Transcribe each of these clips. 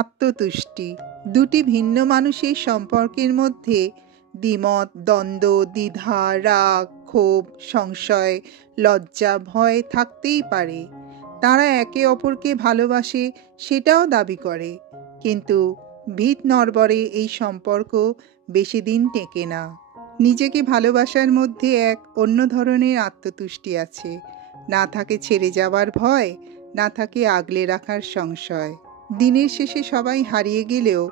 আত্মতুষ্টি। দুটি ভিন্ন মানুষের সম্পর্কের মধ্যে দ্বিমত, দ্বন্দ্ব, দ্বিধা, রাগ, ক্ষোভ, সংশয়, লজ্জা, ভয় থাকতেই পারে। তারা একে অপরকে ভালোবাসে সেটাও দাবি করে, কিন্তু ভিত নড়বড়ে এই সম্পর্ক বেশি দিন টেকে না। নিজেকে ভালোবাসার মধ্যে এক অন্য ধরনের আত্মতুষ্টি আছে। না থাকে ছেড়ে যাওয়ার ভয়, না থাকে আগলে রাখার সংশয়। দিনের শেষে সবাই হারিয়ে গেলেও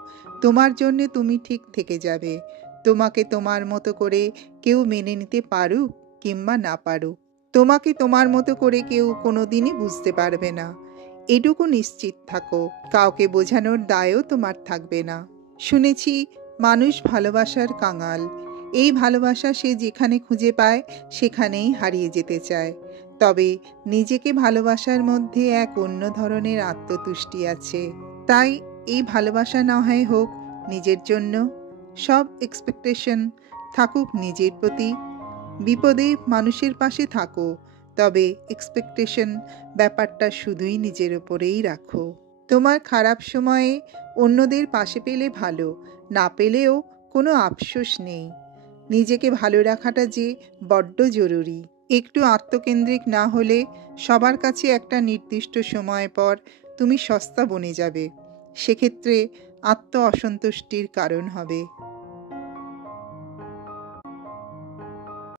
তোমার জন্যে তুমি ঠিক থেকে যাবে। তোমাকে তোমার মতো করে কেউ মেনে নিতে পারুক কিংবা না পারুক, তোমাকে তোমার মতো করে কেউ কোনোদিনই বুঝতে পারবে না। এটুকু নিশ্চিত থাকো, কাউকে বোঝানোর দায়ও তোমার থাকবে না। শুনেছি মানুষ ভালোবাসার কাঙাল। এই ভালোবাসা সে যেখানে খুঁজে পায় সেখানেই হারিয়ে যেতে চায়। তবে নিজেকে ভালোবাসার মধ্যে এক অন্য ধরনের আত্মতুষ্টি আছে। তাই এই ভালোবাসা না হয় হোক নিজের জন্য, সব এক্সপেকটেশন থাকুক নিজের প্রতি। বিপদে মানুষের পাশে থাকো, তবে এক্সপেকটেশন ব্যাপারটা শুধুই নিজের ওপরেই রাখো। তোমার খারাপ সময়ে অন্যদের পাশে পেলে ভালো, না পেলেও কোনো আফসোস নেই। নিজেকে ভালো রাখাটা যে বড্ড জরুরি। একটু আত্মকেন্দ্রিক না হলে সবার কাছে একটা নির্দিষ্ট সময় পর তুমি সস্তা বনে যাবে। সেক্ষেত্রে আত্ম অসন্তুষ্টির কারণ হবে।